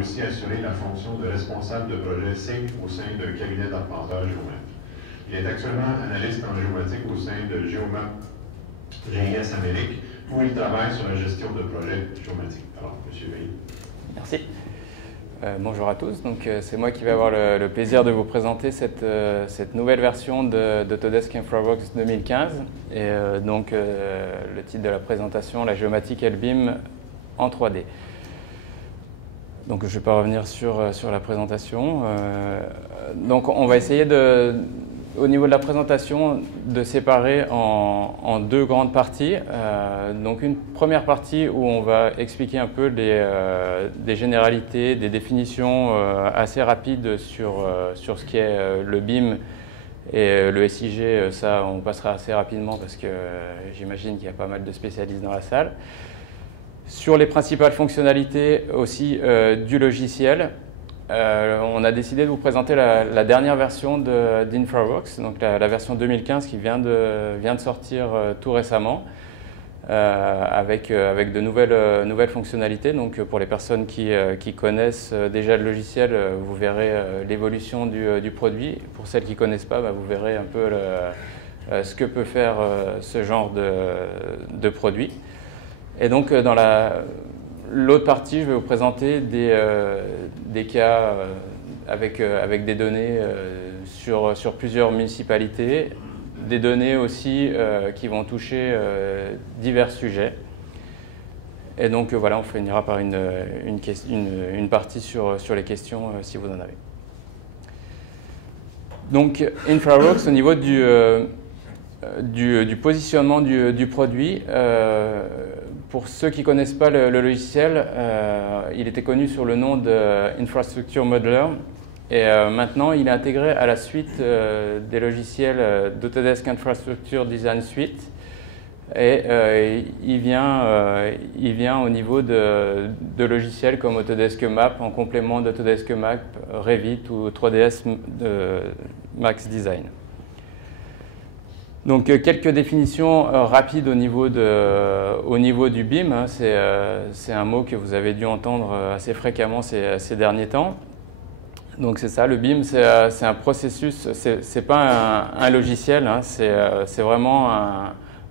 aussi assuré la fonction de responsable de projet SYNC au sein d'un cabinet d'arpenteur géomap. Il est actuellement analyste en géomatique au sein de Géomap GIS Amérique, où il travaille sur la gestion de projets géomatiques. Alors, M. Veil. Merci. Bonjour à tous, c'est moi qui vais avoir le plaisir de vous présenter cette nouvelle version d'Autodesk InfraWorks 2015 et le titre de la présentation, la géomatique et le BIM en 3D. Donc je ne vais pas revenir sur la présentation. Donc on va essayer au niveau de la présentation de séparer en deux grandes parties. Donc une première partie où on va expliquer un peu des généralités, des définitions assez rapides sur ce qui est le BIM et le SIG. Ça on passera assez rapidement parce que j'imagine qu'il y a pas mal de spécialistes dans la salle. Sur les principales fonctionnalités aussi du logiciel, on a décidé de vous présenter la dernière version d'InfraWorks, donc la version 2015 qui vient de sortir tout récemment, avec de nouvelles fonctionnalités. Donc pour les personnes qui connaissent déjà le logiciel, vous verrez l'évolution du produit. Pour celles qui ne connaissent pas, vous verrez un peu ce que peut faire ce genre de produit. Et donc dans l'autre partie, je vais vous présenter des cas avec des données sur plusieurs municipalités, des données aussi qui vont toucher divers sujets. Et donc voilà, on finira par une partie sur les questions si vous en avez. Donc InfraWorks, au niveau du positionnement du produit, pour ceux qui ne connaissent pas le logiciel, il était connu sous le nom d'Infrastructure Modeler et maintenant il est intégré à la suite des logiciels d'Autodesk Infrastructure Design Suite et il vient au niveau de logiciels comme Autodesk Map en complément d'Autodesk Map, Revit ou 3ds Max Design. Donc quelques définitions rapides au niveau du BIM, hein. C'est un mot que vous avez dû entendre assez fréquemment ces derniers temps. Donc c'est ça, le BIM c'est un processus, c'est pas un logiciel, hein. C'est vraiment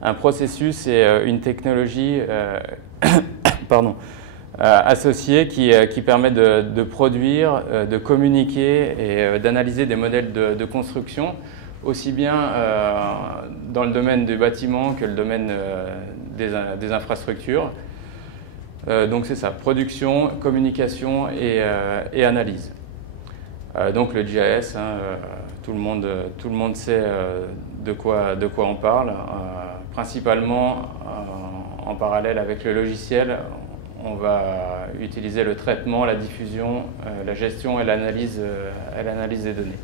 un processus et une technologie associée qui permet de produire, de communiquer et d'analyser des modèles de construction, aussi bien dans le domaine du bâtiment que le domaine des infrastructures. Donc c'est ça, production, communication et analyse. Donc le GIS, hein, tout le monde sait de quoi on parle. Principalement, en parallèle avec le logiciel, on va utiliser le traitement, la diffusion, la gestion et l'analyse des données.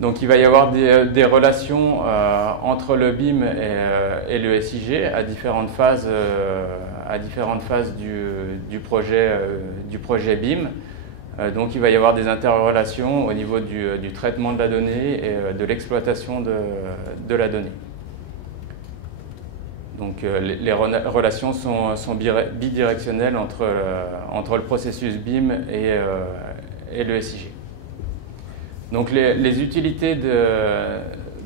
Donc il va y avoir des relations entre le BIM et le SIG à différentes phases du projet BIM. Donc il va y avoir des interrelations au niveau du traitement de la donnée et de l'exploitation de la donnée. Donc les relations sont bidirectionnelles entre le processus BIM et le SIG. Donc les utilités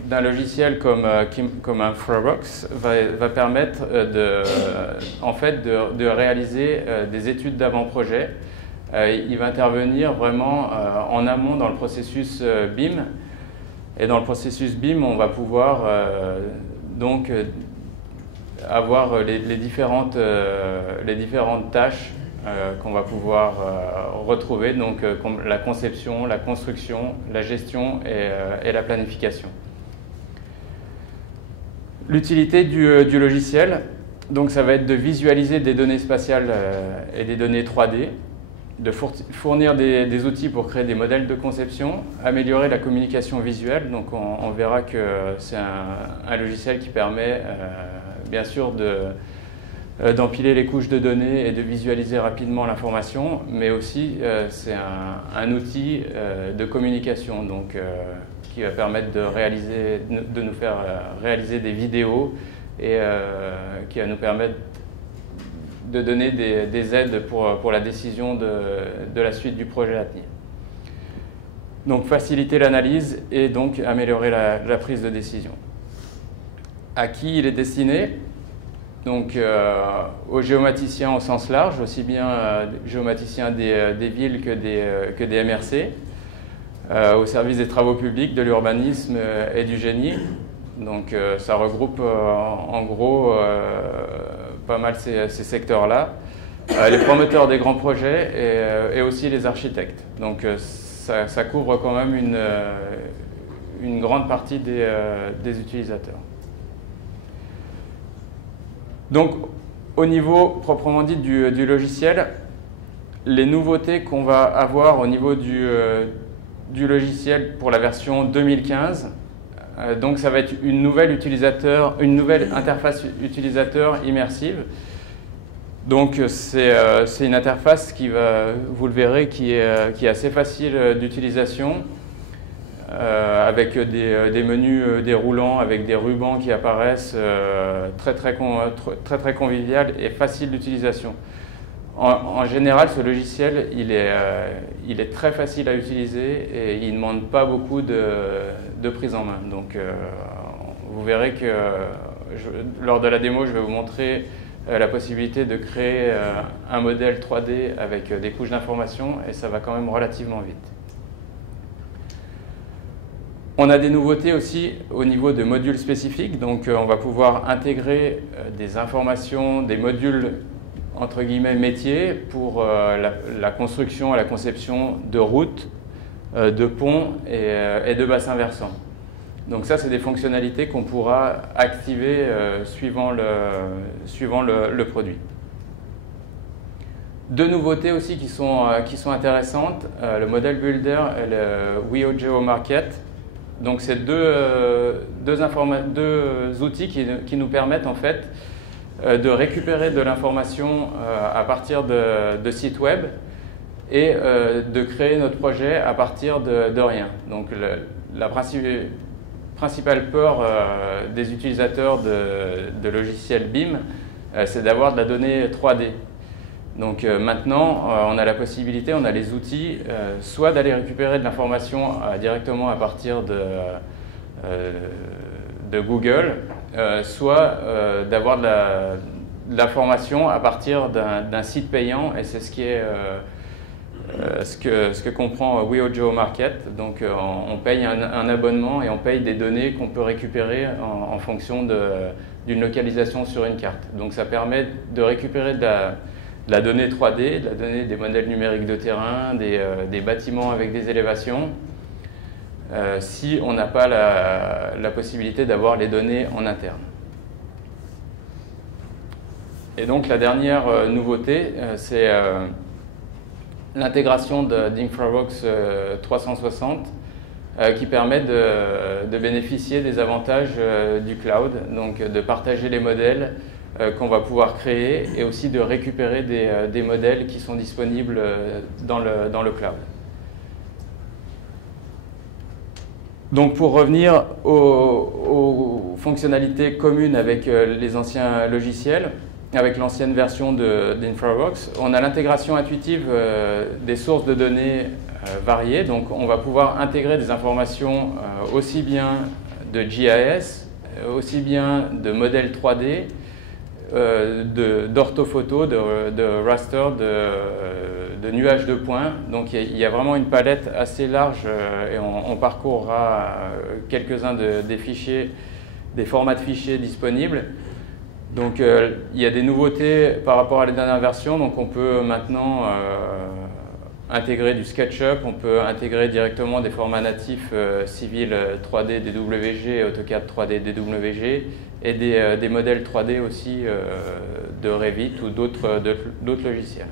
d'un logiciel comme InfraWorks va permettre de réaliser des études d'avant-projet. Il va intervenir vraiment en amont dans le processus BIM. Et dans le processus BIM, on va pouvoir donc avoir les différentes tâches qu'on va pouvoir retrouver, donc comme la conception, la construction, la gestion et la planification. L'utilité du logiciel, donc ça va être de visualiser des données spatiales et des données 3D, de fournir des outils pour créer des modèles de conception, améliorer la communication visuelle. Donc on verra que c'est un logiciel qui permet bien sûr d'empiler les couches de données et de visualiser rapidement l'information, mais aussi c'est un outil de communication donc, qui va permettre de nous faire réaliser des vidéos et qui va nous permettre de donner des aides pour la décision de la suite du projet à tenir. Donc faciliter l'analyse et donc améliorer la prise de décision. À qui il est destiné? Donc aux géomaticiens au sens large, aussi bien géomaticiens des villes que des MRC, au service des travaux publics, de l'urbanisme et du génie. Donc ça regroupe en gros pas mal ces secteurs-là. Les promoteurs des grands projets et aussi les architectes. Donc ça couvre quand même une grande partie des utilisateurs. Donc au niveau proprement dit du logiciel, les nouveautés qu'on va avoir au niveau du logiciel pour la version 2015, donc ça va être une nouvelle interface utilisateur immersive. Donc c'est une interface qui va, vous le verrez, qui est assez facile d'utilisation, avec des menus déroulants, avec des rubans qui apparaissent, très convivial et facile d'utilisation. En général, ce logiciel, il est très facile à utiliser et il ne demande pas beaucoup de prise en main. Donc vous verrez que lors de la démo, je vais vous montrer la possibilité de créer un modèle 3D avec des couches d'information et ça va quand même relativement vite. On a des nouveautés aussi au niveau de modules spécifiques, donc on va pouvoir intégrer des informations, des modules entre guillemets métiers pour la construction et la conception de routes, de ponts et de bassins versants. Donc ça, c'est des fonctionnalités qu'on pourra activer suivant le produit. Deux nouveautés aussi qui sont intéressantes, le Model Builder et le WeoGeo Market. Donc c'est deux outils qui nous permettent en fait de récupérer de l'information à partir de sites web et de créer notre projet à partir de rien. Donc la principale peur des utilisateurs de logiciels BIM, c'est d'avoir de la donnée 3D. Donc maintenant, on a la possibilité, on a les outils, soit d'aller récupérer de l'information directement à partir de Google, soit d'avoir de l'information à partir d'un site payant, et c'est ce que comprend WeoGeo Market. Donc on paye un abonnement et on paye des données qu'on peut récupérer en fonction d'une localisation sur une carte. Donc ça permet de récupérer de la donnée 3D, de la donnée des modèles numériques de terrain, des bâtiments avec des élévations, si on n'a pas la possibilité d'avoir les données en interne. Et donc la dernière nouveauté, c'est l'intégration d'InfraWorks 360 qui permet de bénéficier des avantages du cloud, donc de partager les modèles qu'on va pouvoir créer et aussi de récupérer des modèles qui sont disponibles dans le cloud. Donc pour revenir aux fonctionnalités communes avec les anciens logiciels, avec l'ancienne version d'InfraWorks, on a l'intégration intuitive des sources de données variées. Donc on va pouvoir intégrer des informations aussi bien de GIS, aussi bien de modèles 3D, d'orthophoto, de raster, de nuages de points. Donc il y a vraiment une palette assez large et on parcourra quelques-uns des fichiers, des formats de fichiers disponibles. Donc il y a des nouveautés par rapport à les dernières versions. Donc on peut maintenant intégrer du SketchUp, on peut intégrer directement des formats natifs Civil 3D DWG et AutoCAD 3D DWG et des modèles 3D aussi de Revit ou d'autres logiciels.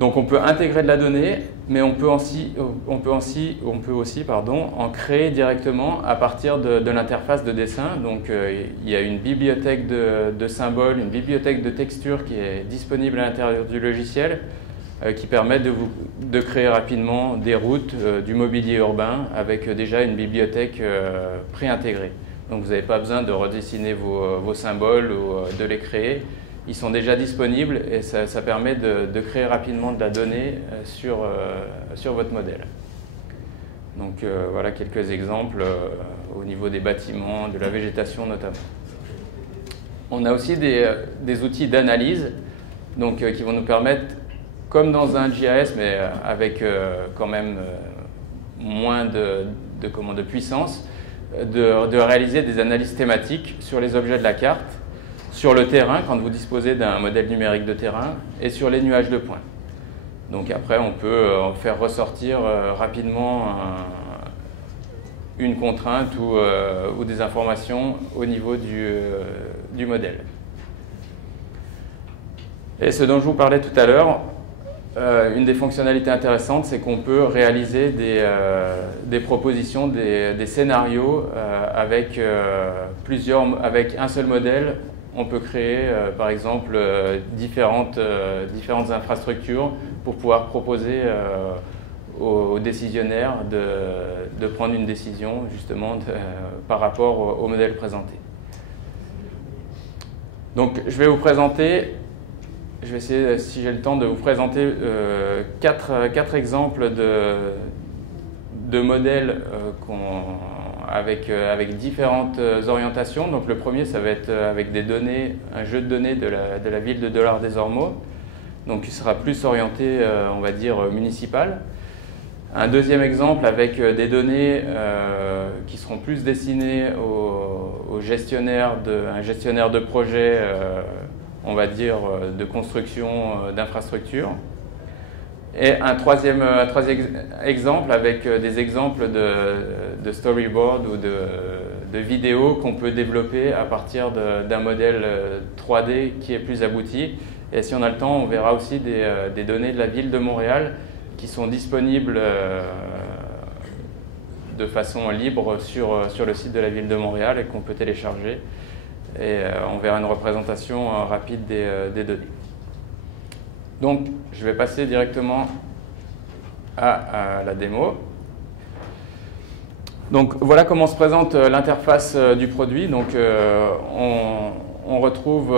Donc on peut intégrer de la donnée, mais on peut aussi en créer directement à partir de l'interface de dessin. Donc il y a une bibliothèque de symboles, une bibliothèque de textures qui est disponible à l'intérieur du logiciel qui permet de créer rapidement des routes, du mobilier urbain avec déjà une bibliothèque préintégrée. Donc vous n'avez pas besoin de redessiner vos symboles ou de les créer. Ils sont déjà disponibles et ça permet de créer rapidement de la donnée sur votre modèle. Donc voilà quelques exemples au niveau des bâtiments, de la végétation notamment. On a aussi des outils d'analyse qui vont nous permettre, comme dans un GIS, mais avec quand même moins de puissance, de réaliser des analyses thématiques sur les objets de la carte, sur le terrain, quand vous disposez d'un modèle numérique de terrain, et sur les nuages de points. Donc après, on peut faire ressortir rapidement une contrainte ou des informations au niveau du modèle. Et ce dont je vous parlais tout à l'heure, une des fonctionnalités intéressantes, c'est qu'on peut réaliser des propositions, des scénarios avec un seul modèle. On peut créer, par exemple, différentes infrastructures pour pouvoir proposer aux décisionnaires de prendre une décision, justement, par rapport au modèle présenté. Donc, je vais vous présenter, je vais essayer, si j'ai le temps, de vous présenter quatre exemples de modèles avec différentes orientations. Donc le premier, ça va être avec des données, un jeu de données de la ville de Dollard-des-Ormeaux, donc qui sera plus orienté, on va dire, municipal. Un deuxième exemple avec des données qui seront plus destinées aux gestionnaires un gestionnaire de projet, on va dire, de construction d'infrastructures. Et un troisième exemple avec des exemples de storyboard ou de vidéos qu'on peut développer à partir d'un modèle 3D qui est plus abouti. Et si on a le temps, on verra aussi des données de la ville de Montréal qui sont disponibles de façon libre sur le site de la ville de Montréal et qu'on peut télécharger. Et on verra une représentation rapide des données. Donc, je vais passer directement à la démo. Donc, voilà comment se présente l'interface du produit. Donc, on retrouve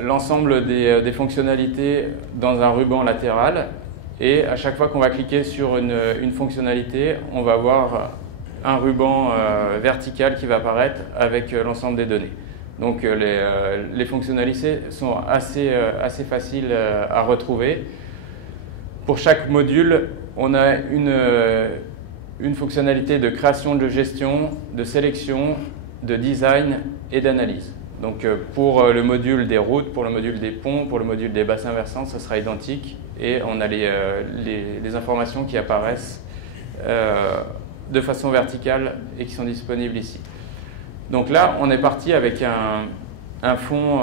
l'ensemble des fonctionnalités dans un ruban latéral. Et à chaque fois qu'on va cliquer sur une fonctionnalité, on va avoir un ruban vertical qui va apparaître avec l'ensemble des données. Donc les fonctionnalités sont assez faciles à retrouver. Pour chaque module, on a une fonctionnalité de création, de gestion, de sélection, de design et d'analyse. Donc pour le module des routes, pour le module des ponts, pour le module des bassins versants, ça sera identique. Et on a les informations qui apparaissent de façon verticale et qui sont disponibles ici. Donc là, on est parti avec un fond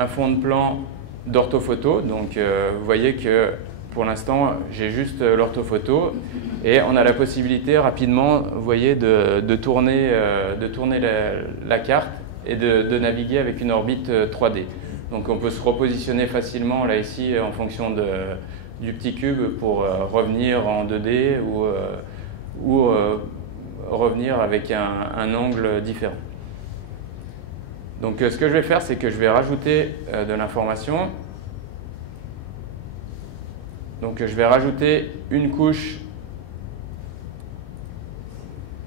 de plan d'orthophoto. Donc vous voyez que pour l'instant, j'ai juste l'orthophoto et on a la possibilité rapidement, vous voyez, de tourner la carte et de naviguer avec une orbite 3D. Donc on peut se repositionner facilement là ici en fonction du petit cube pour revenir en 2D ou revenir avec un angle différent. Donc ce que je vais faire, c'est que je vais rajouter de l'information. Donc je vais rajouter une couche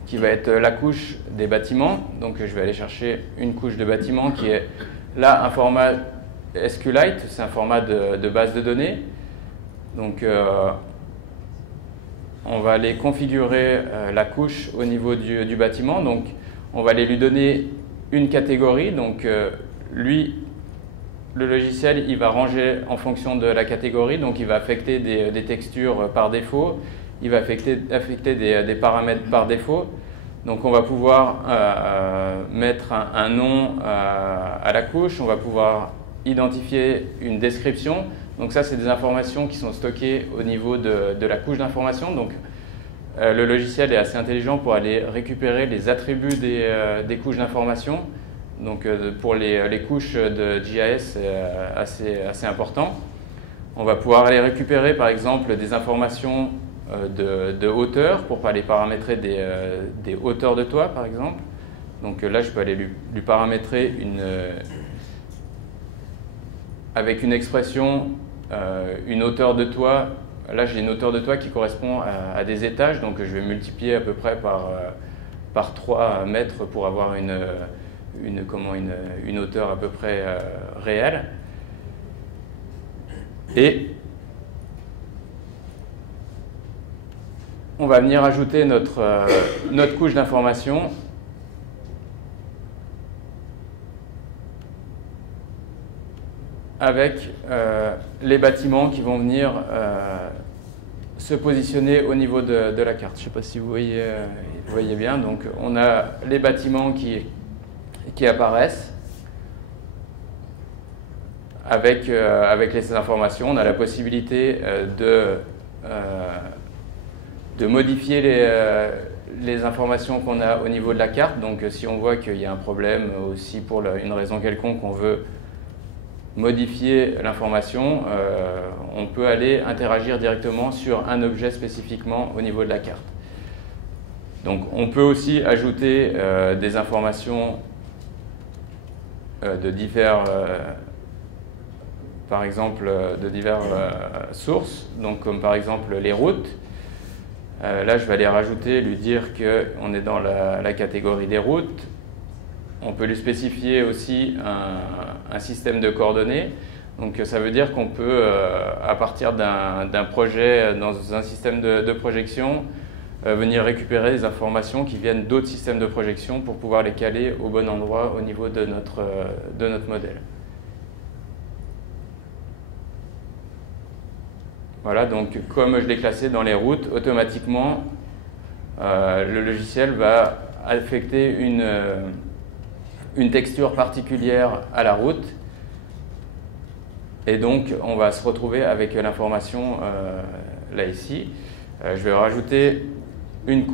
qui va être la couche des bâtiments. Donc je vais aller chercher une couche de bâtiment qui est là un format SQLite, c'est un format de base de données. Donc on va aller configurer la couche au niveau du bâtiment. Donc on va aller lui donner une catégorie. Donc lui, le logiciel, il va ranger en fonction de la catégorie. Donc il va affecter des textures par défaut. Il va affecter des paramètres par défaut. Donc on va pouvoir mettre un nom à la couche. On va pouvoir identifier une description. Donc ça, c'est des informations qui sont stockées au niveau de la couche d'information. Donc le logiciel est assez intelligent pour aller récupérer les attributs des couches d'information. Donc pour les couches de GIS, c'est assez important. On va pouvoir aller récupérer par exemple des informations de hauteur pour aller paramétrer des hauteurs de toit, par exemple. Donc là, je peux aller lui paramétrer avec une expression, une hauteur de toit. Là, j'ai une hauteur de toit qui correspond à des étages, donc je vais multiplier à peu près par 3 mètres pour avoir une hauteur à peu près réelle. Et on va venir ajouter notre couche d'information avec les bâtiments qui vont venir se positionner au niveau de la carte. Je ne sais pas si vous voyez bien. Donc on a les bâtiments qui apparaissent avec les informations. On a la possibilité de modifier les informations qu'on a au niveau de la carte. Donc si on voit qu'il y a un problème, aussi pour une raison quelconque, on veut modifier l'information, on peut aller interagir directement sur un objet spécifiquement au niveau de la carte. Donc on peut aussi ajouter des informations de divers, par exemple, de diverses sources, donc comme par exemple les routes. Là, je vais aller rajouter, lui dire qu'on est dans la catégorie des routes. On peut lui spécifier aussi un système de coordonnées. Donc ça veut dire qu'on peut, à partir d'un projet dans un système de projection, venir récupérer des informations qui viennent d'autres systèmes de projection pour pouvoir les caler au bon endroit au niveau de notre modèle. Voilà, donc comme je l'ai classé dans les routes, automatiquement, le logiciel va affecter une texture particulière à la route. Et donc, on va se retrouver avec l'information là ici. Je vais rajouter une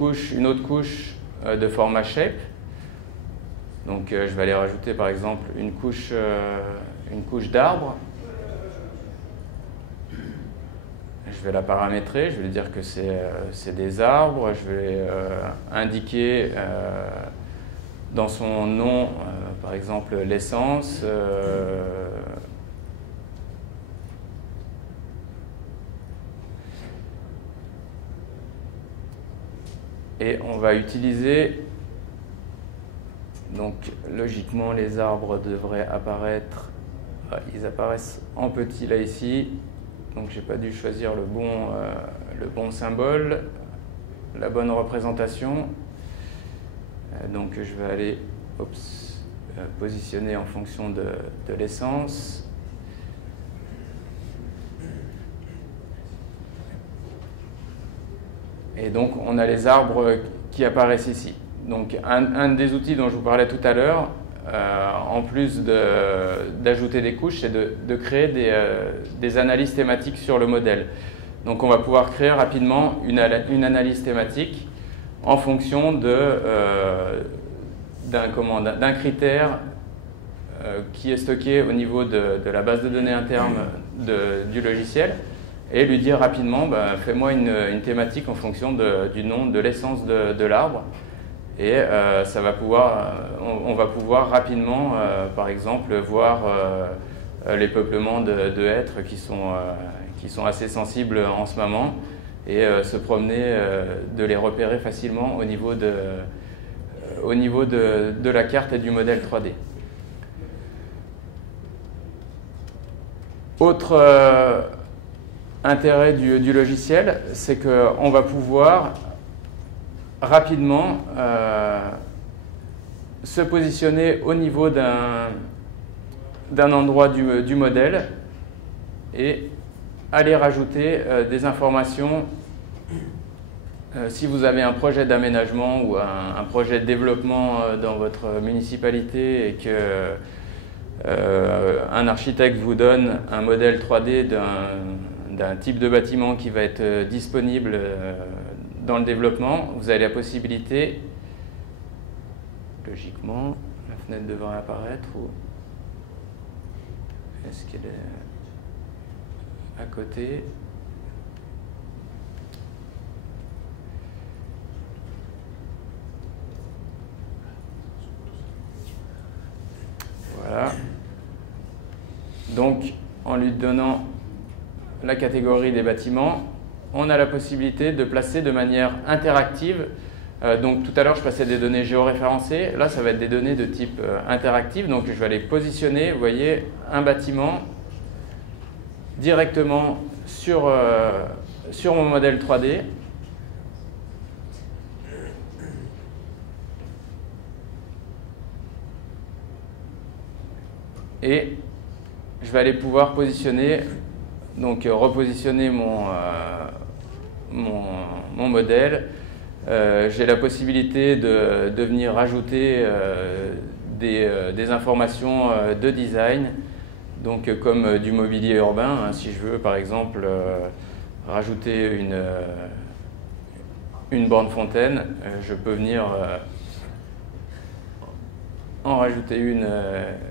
autre couche de format shape. Donc, je vais aller rajouter par exemple une couche d'arbre. Je vais la paramétrer, je vais lui dire que c'est des arbres, je vais indiquer dans son nom, par exemple, l'essence, et on va utiliser, donc logiquement les arbres devraient apparaître, ils apparaissent en petit là ici. Donc je n'ai pas dû choisir le bon symbole, la bonne représentation. Donc je vais aller positionner en fonction de l'essence. Et donc on a les arbres qui apparaissent ici. Donc un des outils dont je vous parlais tout à l'heure, en plus d'ajouter des couches, c'est de créer des analyses thématiques sur le modèle. Donc on va pouvoir créer rapidement une analyse thématique en fonction d'un critère qui est stocké au niveau de la base de données interne du logiciel, et lui dire rapidement, fais-moi une thématique en fonction du nom de l'essence de l'arbre. Et on va pouvoir rapidement, par exemple, voir les peuplements de hêtres qui sont assez sensibles en ce moment, et se promener, de les repérer facilement au niveau de la carte et du modèle 3D. Autre intérêt du logiciel, c'est qu'on va pouvoir rapidement se positionner au niveau d'un endroit du modèle et aller rajouter des informations. Si vous avez un projet d'aménagement ou un projet de développement dans votre municipalité et que un architecte vous donne un modèle 3D d'un type de bâtiment qui va être disponible dans le développement, vous avez la possibilité, logiquement, la fenêtre devrait apparaître, ou est-ce qu'elle est à côté? Donc, en lui donnant la catégorie des bâtiments, on a la possibilité de placer de manière interactive. Donc tout à l'heure, je passais des données géoréférencées. Là, ça va être des données de type interactif. Donc je vais aller positionner, vous voyez, un bâtiment directement sur mon modèle 3D. Et je vais aller pouvoir positionner, donc repositionner mon modèle. J'ai la possibilité de venir rajouter des informations de design, donc comme du mobilier urbain, hein, si je veux par exemple rajouter une borne fontaine, je peux venir en rajouter une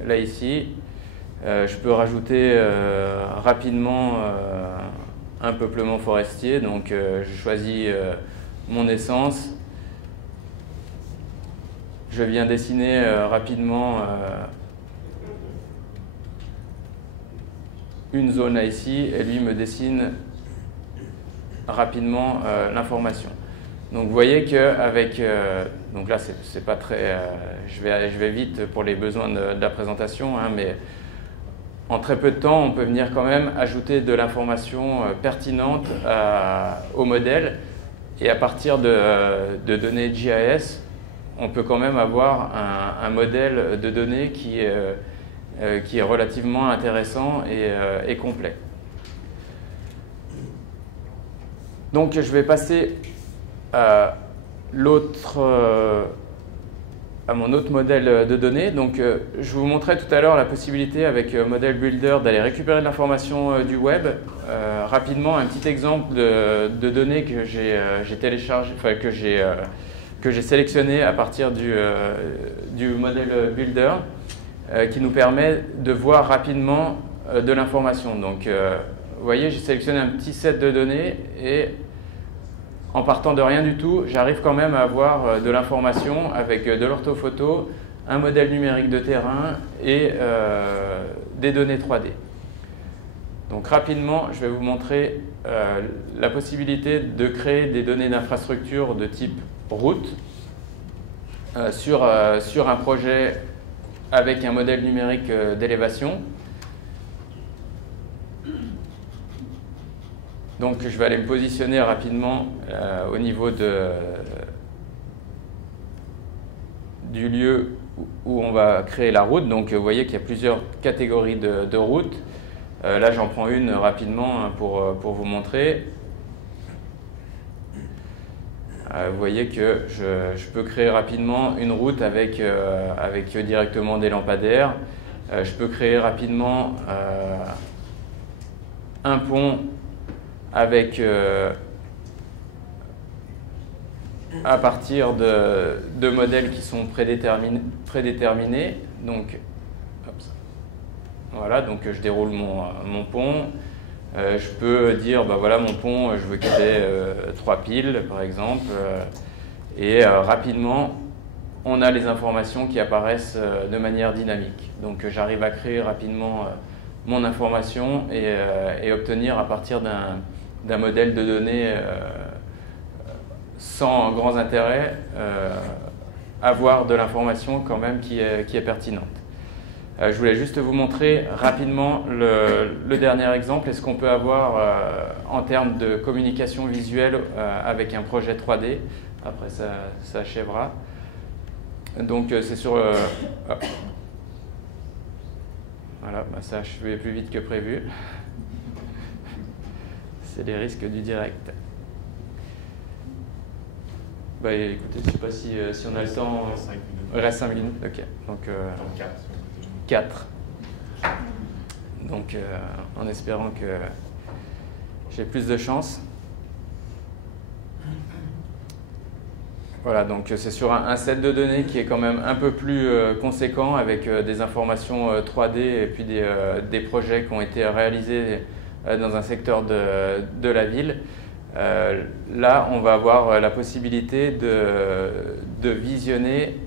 là ici. Je peux rajouter rapidement un peuplement forestier, donc je choisis mon essence. Je viens dessiner rapidement une zone là ici, et lui me dessine rapidement l'information. Donc vous voyez qu'avec, donc là c'est pas très, je vais vite pour les besoins de la présentation, hein, mais en très peu de temps, on peut venir quand même ajouter de l'information pertinente au modèle. Et à partir de données GIS, on peut quand même avoir un modèle de données qui est relativement intéressant et complet. Donc je vais passer à mon autre modèle de données. Donc, je vous montrais tout à l'heure la possibilité avec Model Builder d'aller récupérer de l'information du web. Rapidement, un petit exemple de données que j'ai téléchargé, enfin que j'ai sélectionné à partir du Model Builder, qui nous permet de voir rapidement de l'information. Donc, vous voyez, j'ai sélectionné un petit set de données et en partant de rien du tout, j'arrive quand même à avoir de l'information avec de l'orthophoto, un modèle numérique de terrain et des données 3D. Donc rapidement, je vais vous montrer la possibilité de créer des données d'infrastructure de type route sur un projet avec un modèle numérique d'élévation. Donc je vais aller me positionner rapidement au niveau du lieu où on va créer la route. Donc vous voyez qu'il y a plusieurs catégories de routes. Là j'en prends une rapidement pour vous montrer. Vous voyez que je peux créer rapidement une route avec directement des lampadaires. Je peux créer rapidement un pont avec, à partir de modèles qui sont prédéterminés. Donc, voilà, donc je déroule mon pont. Je peux dire, bah voilà mon pont, je veux qu'il ait 3 piles par exemple. Et rapidement, on a les informations qui apparaissent de manière dynamique. Donc j'arrive à créer rapidement mon information et obtenir à partir d'un modèle de données sans grands intérêts, avoir de l'information quand même qui est pertinente. Je voulais juste vous montrer rapidement le dernier exemple et ce qu'on peut avoir en termes de communication visuelle avec un projet 3D. Après, ça achèvera. Donc, c'est sur... Voilà, bah ça a achevé plus vite que prévu. C'est les risques du direct. Bah écoutez, je ne sais pas si on a le temps. Il reste 5 minutes. Ok. Donc 4. Donc en espérant que j'ai plus de chance. Voilà, donc c'est sur un set de données qui est quand même un peu plus conséquent avec des informations 3D et puis des projets qui ont été réalisés dans un secteur de la ville. Là, on va avoir la possibilité de visionner,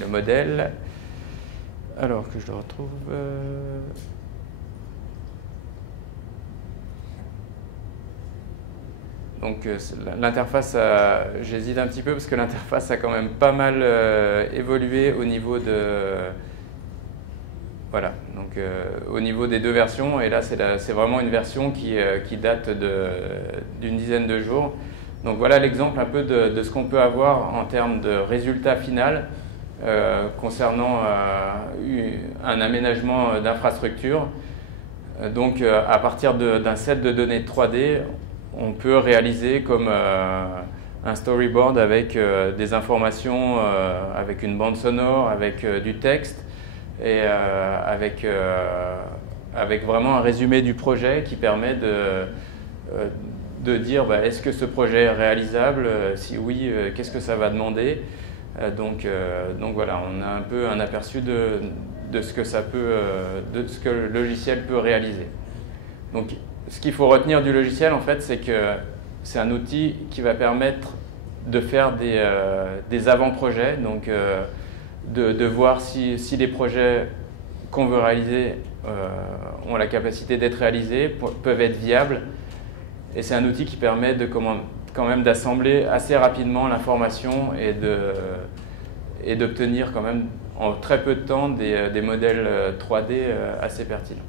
le modèle. Alors que je le retrouve. Donc l'interface, j'hésite un petit peu parce que l'interface a quand même pas mal évolué au niveau de... Voilà, donc au niveau des deux versions, et là c'est vraiment une version qui date d'une dizaine de jours. Donc voilà l'exemple un peu de ce qu'on peut avoir en termes de résultat final concernant un aménagement d'infrastructure. Donc à partir d'un set de données 3D, on peut réaliser comme un storyboard avec des informations, avec une bande sonore, avec du texte et avec vraiment un résumé du projet qui permet de dire est-ce que ce projet est réalisable, si oui, qu'est-ce que ça va demander. Donc voilà, on a un peu un aperçu de ce que le logiciel peut réaliser. Donc, ce qu'il faut retenir du logiciel, en fait, c'est que c'est un outil qui va permettre de faire des avant-projets, donc de voir si les projets qu'on veut réaliser ont la capacité d'être réalisés, peuvent être viables. Et c'est un outil qui permet quand même d'assembler assez rapidement l'information et d'obtenir quand même en très peu de temps des modèles 3D assez pertinents.